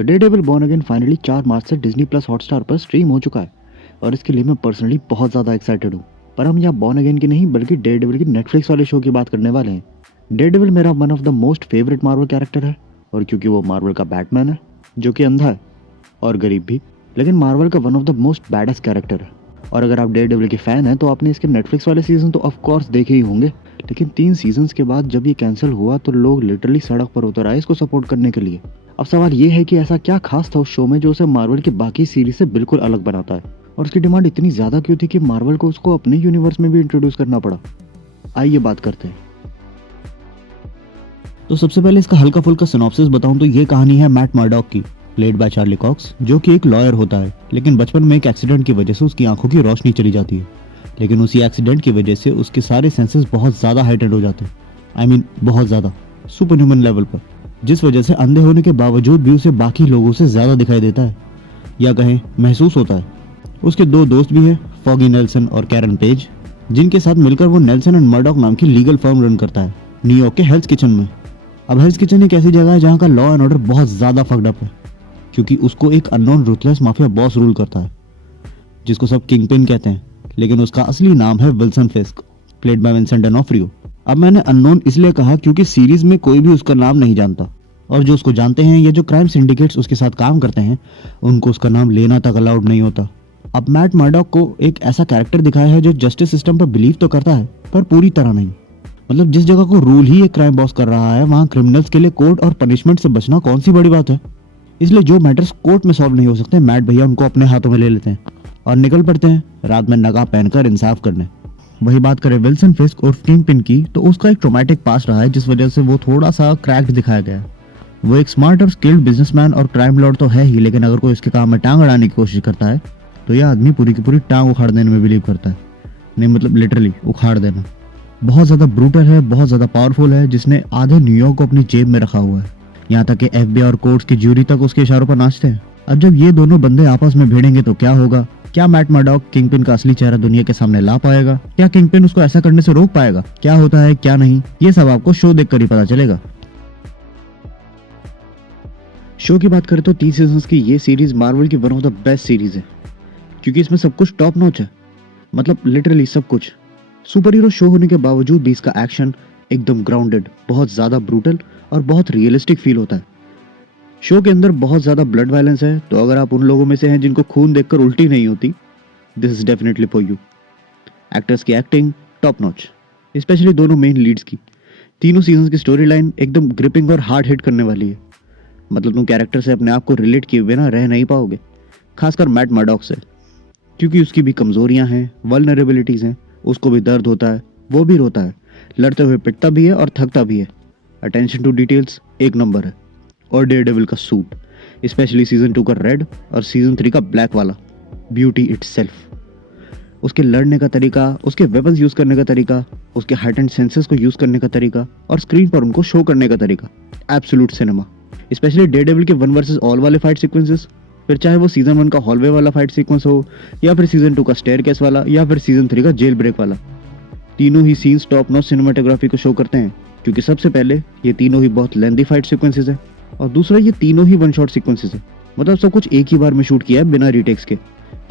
तो Daredevil born again finally 4 मार्च से Disney plus Hotstar पर स्ट्रीम हो चुका है और इसके लिए मैं पर्सनली बहुत ज़्यादा एक्साइटेड हूँ। पर हम यहाँ बॉर्न अगेन की नहीं बल्कि डेयरडेविल की नेटफ्लिक्स वाले शो की बात करने वाले हैं। डेयरडेविल मेरा one of the most favourite Marvel character है और क्योंकि वो मार्वल का बैटमैन है जो कि अंधा है और गरीब भी, लेकिन मार्वल का one of the most baddest character है। और अगर आप डेयरडेविल के फ़ैन हैं तो आपने इसके नेटफ्लिक्स वाले सीज़न तो ऑफकोर्स देखे ही होंगे, लेकिन 3 सीजन्स के बाद जब ये कैंसिल हुआ तो लोग लिटरली सड़क पर उतर आए इसको सपोर्ट करने के लिए। अब सवाल ये है कि ऐसा क्या खास था उस शो में जो उसे मार्वल की बाकी सीरीज से बिल्कुल अलग बनाता है और उसकी डिमांड इतनी ज़्यादा क्यों थी कि मार्वल को उसको अपने यूनिवर्स में भी इंट्रोड्यूस करना पड़ा। आइए बात करते हैं। तो सबसे पहले इसका हल्का फुल्का सिनॉप्सिस बताऊं तो ये कहानी है मैट मर्डॉक की, प्लेड बाय चार्ली कॉक्स, जो कि एक लॉयर होता है, लेकिन बचपन में एक एक्सीडेंट की वजह से उसकी आंखों की रोशनी चली जाती है। लेकिन उसी एक्सीडेंट की वजह से उसके सारे सेंसेस बहुत ज़्यादा हाइटेंड हो जाते हैं, बहुत ज़्यादा सुपर ह्यूमन लेवल पर, जिस वजह से अंधे होने के बावजूद भी उसे बाकी लोगों से ज़्यादा दिखाई देता है, या कहें महसूस होता है। उसके 2 दोस्त भी हैं, फॉगी नेल्सन और कैरन पेज, जिनके साथ मिलकर वो नेल्सन एंड मर्डॉक नाम की लीगल फर्म रन करता है न्यूयॉर्क के हेल्स किचन में। अब हेल्स किचन एक ऐसी जगह है जहाँ का लॉ एंड ऑर्डर बहुत ज़्यादा फक्ड अप है, क्योंकि उसको एक unknown ruthless mafia boss rule करता है जिसको सब किंगपिन कहते हैं, लेकिन उसका असली नाम है Wilson Fisk, played by Vincent D'Onofrio. अब मैंने अननोन इसलिए कहा क्योंकि सीरीज में कोई भी उसका नाम नहीं जानता और जो उसको जानते हैं या जो क्राइम सिंडिकेट्स उसके साथ काम करते हैं उनको उसका नाम लेना तक अलाउड नहीं होता। अब मैट मर्डॉक को एक ऐसा कैरेक्टर दिखाया है जो जस्टिस सिस्टम पर बिलीव तो करता है पर पूरी तरह नहीं। मतलब जिस जगह को रूल ही एक क्राइम बॉस कर रहा है वहाँ क्रिमिनल्स के लिए कोर्ट और पनिशमेंट से बचना कौन सी बड़ी बात है। इसलिए जो मैटर्स कोर्ट में सॉल्व नहीं हो सकते मैट भैया उनको अपने हाथों में ले लेते हैं और निकल पड़ते हैं रात में नकाब पहनकर इंसाफ करने। वही बात करें विल्सन फिस्क और किंगपिन की तो उसका एक ट्रॉमेटिक पास्ट रहा है जिस वजह से वो थोड़ा सा क्रैक्ड दिखाया गया है। वो एक स्मार्ट और स्किल्ड बिजनेसमैन और क्राइम लॉर्ड तो है ही, लेकिन अगर कोई उसके काम में टांग अड़ाने की कोशिश करता है तो यह आदमी पूरी की पूरी टांग उखाड़ देने में बिलीव करता है। नहीं मतलब लिटरली उखाड़ देना। बहुत ज़्यादा ब्रूटल है, बहुत ज़्यादा पावरफुल है, जिसने आधे न्यूयॉर्क को अपनी जेब में रखा हुआ है। यहाँ तक कि FBI और कोर्ट्स की ज्यूरी तक उसके इशारों पर नाचते हैं। अब जब ये दोनों बंदे आपस में भिड़ेंगे तो क्या होगा? क्या मैट मर्डॉक किंगपिन का असली चेहरा दुनिया के सामने ला पाएगा? क्या किंगपिन उसको ऐसा करने से रोक पाएगा? क्या होता है क्या नहीं, ये सब आपको शो देखकर ही पता चलेगा। शो की बात करें तो 3 सीजन्स की ये सीरीज मार्वल की one of the best series है, क्योंकि इसमें सब कुछ टॉप नॉच है। मतलब लिटरली सब कुछ। सुपर हीरो शो होने के बावजूद भी इसका एक्शन एकदम ग्राउंडेड, बहुत ज़्यादा ब्रूटल और बहुत रियलिस्टिक फील होता है। शो के अंदर बहुत ज़्यादा ब्लड वायलेंस है, तो अगर आप उन लोगों में से हैं जिनको खून देखकर उल्टी नहीं होती, this is definitely for you. Actors की एक्टिंग टॉप नॉच, स्पेशली दोनों मेन लीड्स की। तीनों सीजन्स की स्टोरी लाइन एकदम ग्रिपिंग और हार्ड हिट करने वाली है। मतलब तुम कैरेक्टर से अपने आप को रिलेट किए बिना रह नहीं पाओगे, खासकर मैट मर्डॉक से, क्योंकि उसकी भी कमजोरियां हैं, वल्नरेबिलिटीज़ हैं, उसको भी दर्द होता है, वो भी रोता है, लड़ते हुए पिटता भी है और थकता भी है। अटेंशन टू डिटेल्स एक नंबर है। और डेयरडेविल का सूट, स्पेशली सीजन 2 का रेड और सीजन 3 का ब्लैक वाला, ब्यूटी इटसेल्फ। उसके लड़ने का तरीका, उसके वेपन्स यूज करने का तरीका, उसके हाइटेंड सेंसेस को यूज करने का तरीका और स्क्रीन पर उनको शो करने का तरीका, एब्सोल्यूट सिनेमा। स्पेशली डेयरडेविल के 1 वर्सेस ऑल वाले फाइट सीक्वेंसेस, फिर चाहे वो सीजन 1 का हॉलवे वाला फाइट सीक्वेंस हो या फिर सीजन 2 का स्टेयरकेस वाला या फिर सीजन 3 का जेल ब्रेक वाला, तीनों ही सीन्स टॉप नॉच सिनेमेटोग्राफी को शो करते हैं। क्योंकि सबसे पहले ये तीनों ही बहुत लेंथी फाइट सीक्वेंसेस है और दूसरा ये तीनों ही 1 शॉट सीक्वेंसेस है। मतलब सब कुछ एक ही बार में शूट किया है बिना रीटेक्स के,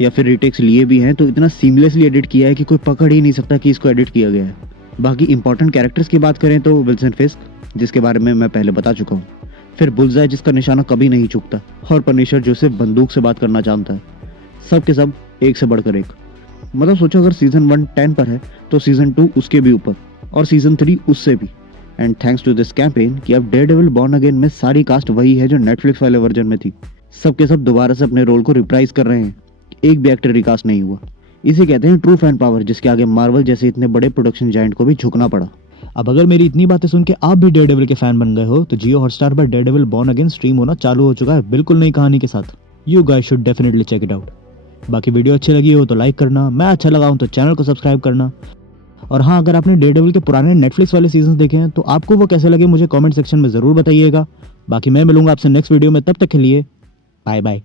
या फिर रीटेक्स लिए भी हैं तो इतना सीमलेसली एडिट किया है कि कोई पकड़ ही नहीं सकता कि इसको एडिट किया गया है। बाकी इंपॉर्टेंट कैरेक्टर्स की बात करें तो विल्सन फिस्क, जिसके बारे में मैं पहले बता चुका हूँ, फिर बुल्सआई जिसका निशाना कभी नहीं चूकता, और पनिशर जो सिर्फ बंदूक से बात करना जानता है। सब के सब एक से बढ़कर एक। मतलब सोचो अगर सीजन 1 10 पर है तो सीजन 2 उसके भी ऊपर और सीजन 3 उससे भी। And thanks to this campaign कि अब डेयरडेविल बॉर्न अगेन में सारी कास्ट वही है जो नेटफ्लिक्स वाले वर्जन में थी। सब के सब दोबारा से अपने रोल को रिप्राइज कर रहे हैं, एक भी एक्टर रिकास्ट नहीं हुआ। इसे कहते हैं ट्रू फैन पावर, जिसके आगे मार्वल जैसे इतने बड़े प्रोडक्शन जायंट को भी झुकना पड़ा। अब अगर मेरी इतनी बातें सुन के आप भी डेयरडेविल के फैन बन गए हो तो जियो हॉटस्टार पर डेयरडेविल बॉर्न अगेन स्ट्रीम होना चालू हो चुका है, बिल्कुल नई कहानी के साथ। You guys should definitely check it out. बाकी वीडियो अच्छी लगी हो तो लाइक करना, मैं अच्छा लगा हूं तो चैनल को सब्सक्राइब करना। और हाँ, अगर आपने डेयरडेविल के पुराने नेटफ्लिक्स वाले सीजन देखे हैं तो आपको वो कैसे लगे मुझे कमेंट सेक्शन में ज़रूर बताइएगा। बाकी मैं मिलूंगा आपसे नेक्स्ट वीडियो में, तब तक के लिए बाय बाय।